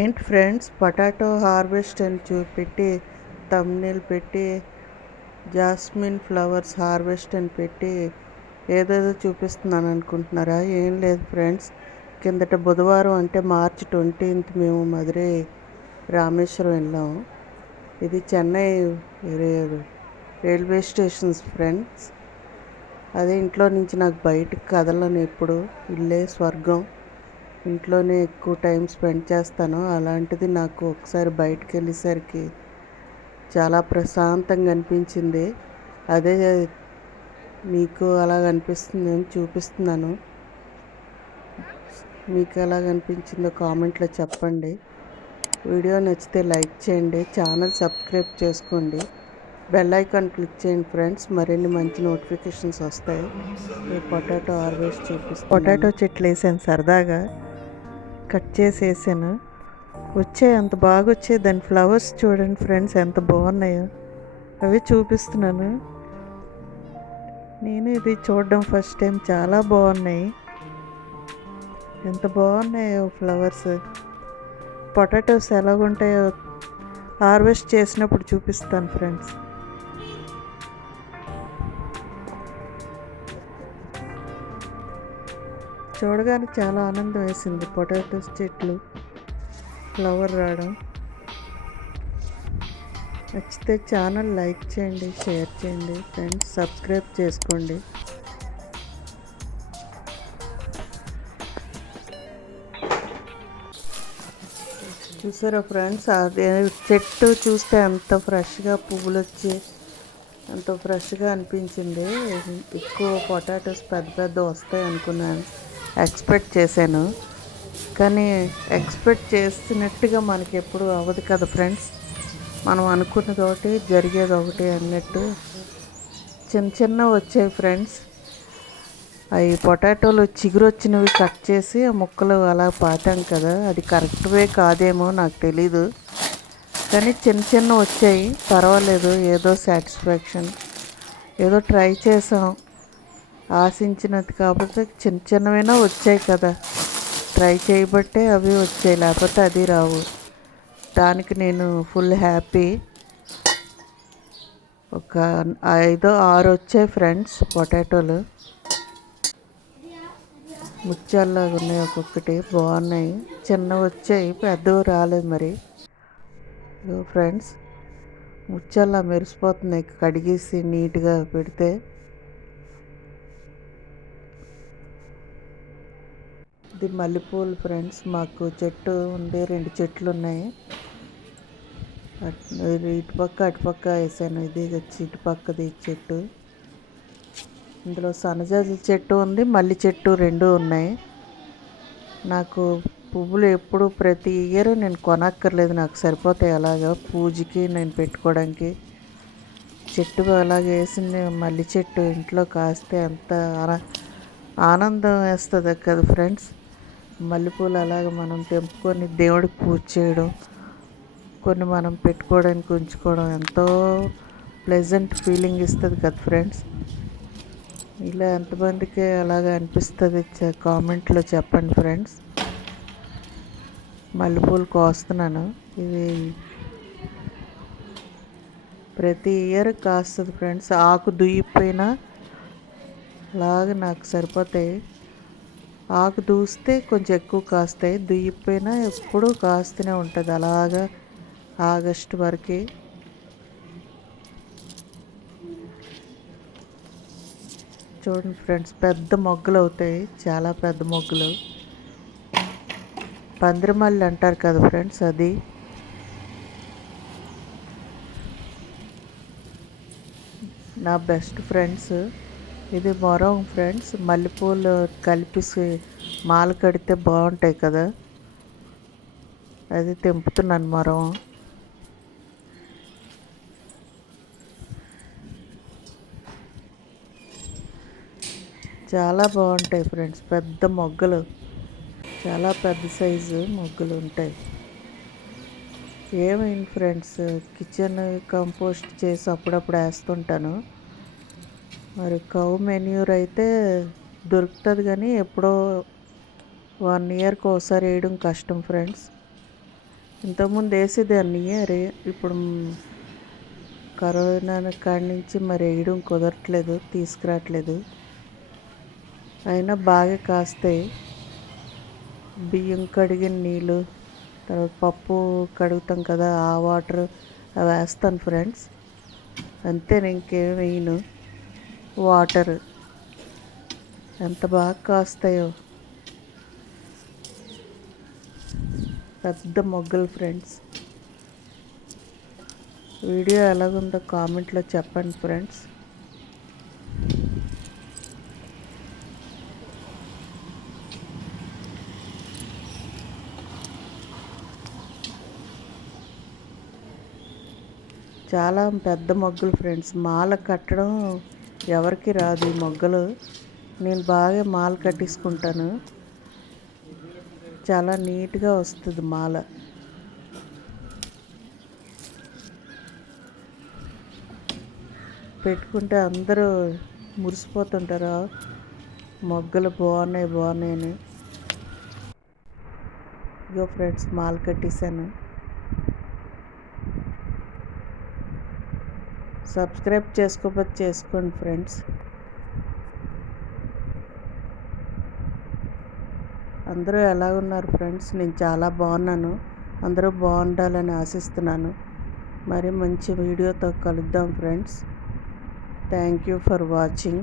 ఏంటి friends, potato harvest అని చూపెట్టి థంబ్నెయిల్ పెట్టి జాస్మిన్ ఫ్లవర్స్ హార్వెస్ట్ అని పెట్టి ఏదేదో చూపిస్తున్నాను అనుకుంటున్నారా? ఏం లేదు ఫ్రెండ్స్, కిందట బుధవారం అంటే మార్చి 20th మేము మధురై రామేశ్వరం వెళ్ళాము. ఇది చెన్నై రైల్వే స్టేషన్స్ ఫ్రెండ్స్. అదే ఇంట్లో నుంచి నాకు బయటకు కదలను ఎప్పుడు, ఇల్లే స్వర్గం, ఇంట్లోనే ఎక్కువ టైం స్పెండ్ చేస్తాను. అలాంటిది నాకు ఒకసారి బయటకు వెళ్ళేసరికి చాలా ప్రశాంతంగా అనిపించింది. అదే మీకు అలాగ అనిపిస్తుందేమో చూపిస్తున్నాను. మీకు ఎలాగ అనిపించిందో కామెంట్లో చెప్పండి. వీడియో నచ్చితే లైక్ చేయండి, ఛానల్ సబ్స్క్రైబ్ చేసుకోండి, బెల్ ఐకాన్ క్లిక్ చేయండి ఫ్రెండ్స్. మరిన్ని మంచి నోటిఫికేషన్స్ వస్తాయి. పొటాటో హార్వెస్ట్ చూపిస్తాను. పొటాటో చెట్లు వేసాను, సరదాగా కట్ చేసి వేసాను. వచ్చాయి, అంత బాగా వచ్చాయి. దాని ఫ్లవర్స్ చూడండి ఫ్రెండ్స్, ఎంత బాగున్నాయో. అవి చూపిస్తున్నాను. నేను ఇది చూడడం ఫస్ట్ టైం. చాలా బాగున్నాయి, ఎంత బాగున్నాయో ఫ్లవర్స్. పొటాటోస్ ఎలాగుంటాయో హార్వెస్ట్ చేసినప్పుడు చూపిస్తాను ఫ్రెండ్స్. చూడగానే చాలా ఆనందం వేసింది పొటాటోస్ చెట్లు ఫ్లవర్ రావడం. నచ్చితే ఛానల్ లైక్ చేయండి, షేర్ చేయండి ఫ్రెండ్స్, సబ్స్క్రైబ్ చేసుకోండి. చూసారా ఫ్రెండ్స్, అదే చెట్టు చూస్తే ఎంత ఫ్రెష్గా పువ్వులు వచ్చి ఎంతో ఫ్రెష్గా అనిపించింది. ఎక్కువ పొటాటోస్ పెద్ద పెద్ద వస్తాయి అనుకున్నాను, ఎక్స్పెక్ట్ చేశాను. కానీ ఎక్స్పెక్ట్ చేసినట్టుగా మనకి ఎప్పుడు అవ్వదు కదా ఫ్రెండ్స్. మనం అనుకున్నది ఒకటి, జరిగేది ఒకటి అన్నట్టు చిన్న చిన్న వచ్చాయి ఫ్రెండ్స్. అవి పొటాటోలు చిగురు వచ్చినవి కట్ చేసి ఆ ముక్కలు అలా పాతాం కదా, అది కరెక్ట్ వే కాదేమో నాకు తెలీదు. కానీ చిన్న చిన్న వచ్చాయి, పర్వాలేదు. ఏదో సాటిస్ఫాక్షన్, ఏదో ట్రై చేసాం. ఆశించినది కాబట్టి చిన్న చిన్నవైనా వచ్చాయి కదా, ట్రై చేయబట్టే అవి వచ్చాయి, లేకపోతే అది రావు. దానికి నేను ఫుల్ హ్యాపీ. ఒక 5-6 వచ్చాయి ఫ్రెండ్స్ పొటాటోలు. ముత్యాల్లాగా ఉన్నాయి, ఒక్కొక్కటి బాగున్నాయి. చిన్నవి వచ్చాయి, పెద్దవి రాలేదు మరి. ఫ్రెండ్స్, ముత్యాల్లా మెరిసిపోతున్నాయి కడిగేసి నీట్గా పెడితే. ఇది మల్లెపూలు ఫ్రెండ్స్. మాకు చెట్టు ఉంది, 2 చెట్లు ఉన్నాయి. ఇటుపక్క అటుపక్క వేసాను. ఇది వచ్చి ఇటుపక్కది చెట్టు. ఇందులో సన్నజాజి చెట్టు ఉంది, మల్లి చెట్టు 2 ఉన్నాయి. నాకు పువ్వులు ఎప్పుడు ప్రతి ఇయర్ నేను కొనక్కర్లేదు, నాకు సరిపోతాయి. అలాగా పూజకి నేను పెట్టుకోవడానికి చెట్టు అలాగే వేసింది. మల్లి చెట్టు ఇంట్లో కాస్తే ఎంత ఆనందం వేస్తుంది కదా ఫ్రెండ్స్. మల్లెపూలు అలాగ మనం తెంపుకొని దేవుడికి పూజ చేయడం, కొన్ని మనం పెట్టుకోవడానికి ఉంచుకోవడం ఎంతో ప్లెజెంట్ ఫీలింగ్ ఇస్తుంది కదా ఫ్రెండ్స్. ఇలా ఎంతమందికి అలాగ అనిపిస్తుంది కామెంట్లో చెప్పండి ఫ్రెండ్స్. మల్లెపూలు కోస్తున్నాను. ఇది ప్రతి ఇయర్ కాస్తుంది ఫ్రెండ్స్. ఆకు దుయ్యిపోయినా అలాగ నాకు సరిపోతాయి. ఆకు దూస్తే కొంచెం ఎక్కువ కాస్తాయి, దుయ్యిపోయినా ఎప్పుడూ కాస్తూనే ఉంటుంది అలాగా ఆగస్టు వరకు. చూడండి ఫ్రెండ్స్, పెద్ద మొగ్గలు అవుతాయి, చాలా పెద్ద మొగ్గలు. పందిరిమల్లి అంటారు కదా ఫ్రెండ్స్, అది. నా బెస్ట్ ఫ్రెండ్స్. ఇది మొరం ఫ్రెండ్స్. మల్లెపూలు కలిపి మాల కడితే బాగుంటాయి కదా, అది తెంపుతున్నాను మొరం. చాలా బాగుంటాయి ఫ్రెండ్స్, పెద్ద మొగ్గలు, చాలా పెద్ద సైజు మొగ్గలు ఉంటాయి. ఏమైంది ఫ్రెండ్స్, కిచెన్ కంపోస్ట్ చేసి అప్పుడప్పుడు వేస్తుంటాను. మరి కౌ మెన్యూర్ అయితే దొరుకుతుంది, కానీ ఎప్పుడో 1 ఇయర్కి ఒకసారి వేయడం కష్టం ఫ్రెండ్స్. ఇంతకుముందు వేసేదాన్ని ఇప్పుడు కరోనా కాడి నుంచి మరి వేయడం కుదరట్లేదు, తీసుకురావట్లేదు. అయినా బాగా కాస్తాయి. బియ్యం కడిగిన నీళ్ళు, తర్వాత పప్పు కడుగుతాం కదా ఆ వాటర్ అవి వేస్తాను ఫ్రెండ్స్. అంతే, ఇంకేం వేయను. వాటర్ ఎంత బాగా కాస్తాయో, పెద్ద మొగ్గలు ఫ్రెండ్స్. వీడియో ఎలాగుందో కామెంట్లో చెప్పండి ఫ్రెండ్స్. చాలా పెద్ద మొగ్గలు ఫ్రెండ్స్. మాల కట్టడం ఎవరికి రాదు ఈ మొగ్గలు. నేను బాగా మాల కట్టించుకుంటాను. చాలా నీట్గా వస్తుంది మాల. పెట్టుకుంటే అందరూ మురిసిపోతుంటారు, మొగ్గలు బాగున్నాయి బాగున్నాయి అని. ఇగో ఫ్రెండ్స్, మాల కట్టేశాను. సబ్స్క్రైబ్ చేసుకోకపోతే చేసుకోండి ఫ్రెండ్స్. అందరూ ఎలా ఉన్నారు ఫ్రెండ్స్? నేను చాలా బాగున్నాను. అందరూ బాగుండాలని ఆశిస్తున్నాను. మరి మంచి వీడియోతో కలుద్దాం friends. Thank you for watching.